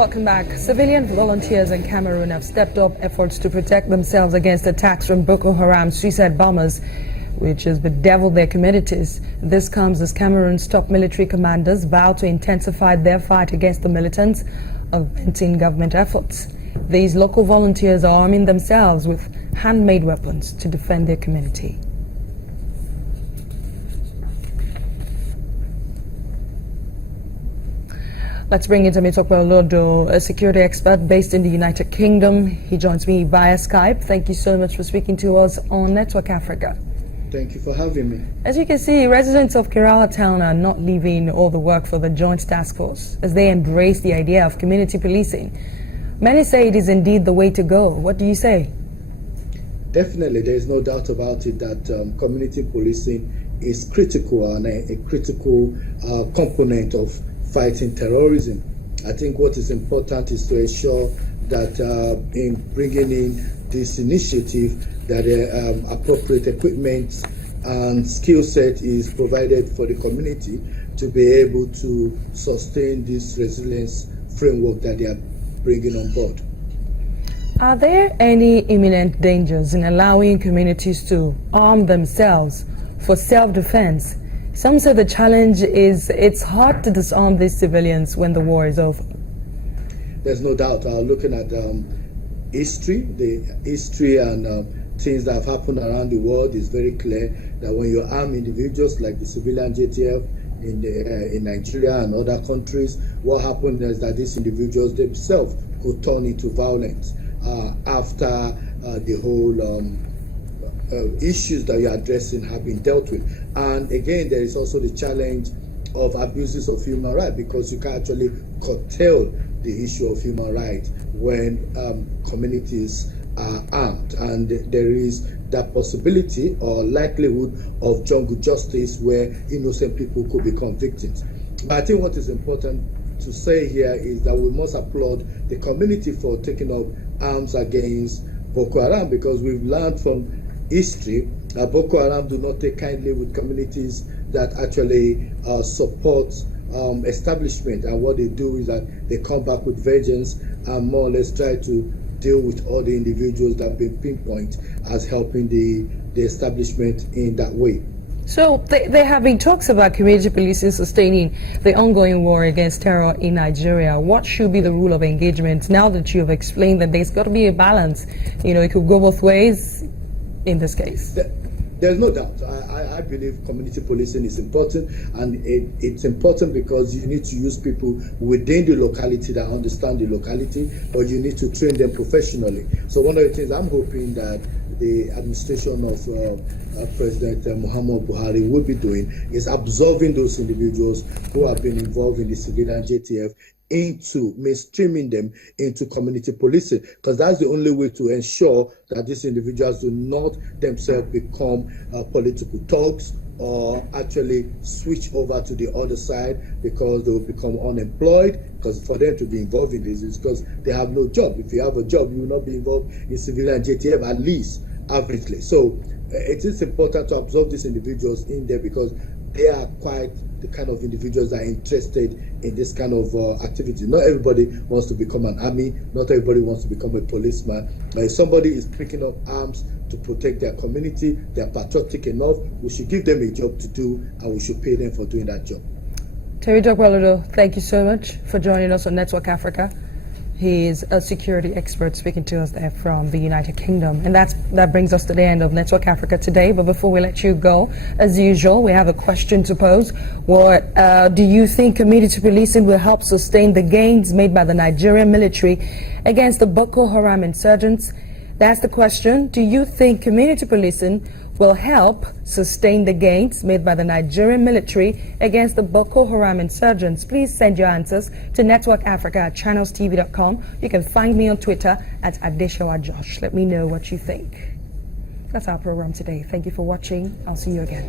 Welcome back. Civilian volunteers in Cameroon have stepped up efforts to protect themselves against attacks from Boko Haram suicide bombers, which has bedeviled their communities. This comes as Cameroon's top military commanders vow to intensify their fight against the militants, augmenting government efforts. These local volunteers are arming themselves with handmade weapons to defend their community. Let's bring in Temitope Olodo, a security expert based in the United Kingdom. He joins me via Skype. Thank you so much for speaking to us on Network Africa. Thank you for having me. As you can see, residents of Kerala town are not leaving all the work for the Joint Task Force as they embrace the idea of community policing. Many say it is indeed the way to go. What do you say? Definitely, there is no doubt about it that community policing is critical and a critical component of fighting terrorism. I think what is important is to ensure that in bringing in this initiative that appropriate equipment and skill set is provided for the community to be able to sustain this resilience framework that they are bringing on board. Are there any imminent dangers in allowing communities to arm themselves for self-defense? Some say the challenge is it's hard to disarm these civilians when the war is over. There's no doubt. Looking at history, the history and things that have happened around the world is very clear that when you arm individuals like the civilian JTF in Nigeria and other countries, what happened is that these individuals themselves could turn into violence after the whole issues that you're addressing have been dealt with. And again, there is also the challenge of abuses of human rights, because you can actually curtail the issue of human rights when communities are armed, and there is that possibility or likelihood of jungle justice where innocent people could become victims. But I think what is important to say here is that we must applaud the community for taking up arms against Boko Haram, because we've learned from history Boko Haram do not take kindly with communities that actually support establishment, and what they do is that they come back with vengeance and more or less try to deal with all the individuals that have been pinpointed as helping the establishment in that way. So there have been talks about community policing sustaining the ongoing war against terror in Nigeria. What should be the rule of engagement now that you have explained that there's got to be a balance? You know, it could go both ways in this case. There's no doubt. I believe community policing is important, and it's important because you need to use people within the locality that understand the locality, but you need to train them professionally. So one of the things I'm hoping that the administration of President Muhammad Buhari will be doing is absorbing those individuals who have been involved in the civilian JTF into mainstreaming them into community policing, because that's the only way to ensure that these individuals do not themselves become political thugs or actually switch over to the other side because they will become unemployed. Because for them to be involved in this is because they have no job. If you have a job, you will not be involved in civilian JTF, at least averagely. So it is important to absorb these individuals in there, because they are quite the kind of individuals that are interested in this kind of activity. Not everybody wants to become an army, not everybody wants to become a policeman. If somebody is picking up arms to protect their community, they're patriotic enough, we should give them a job to do, and we should pay them for doing that job. Temitope Olodo, thank you so much for joining us on Network Africa. He is a security expert speaking to us there from the United Kingdom. And that brings us to the end of Network Africa today. But before we let you go, as usual, we have a question to pose. What do you think community policing will help sustain the gains made by the Nigerian military against the Boko Haram insurgents? That's the question. Do you think community policing will help sustain the gains made by the Nigerian military against the Boko Haram insurgents? Please send your answers to networkafrica@channelstv.com. You can find me on Twitter @AdeshowaJosh. Let me know what you think. That's our program today. Thank you for watching. I'll see you again.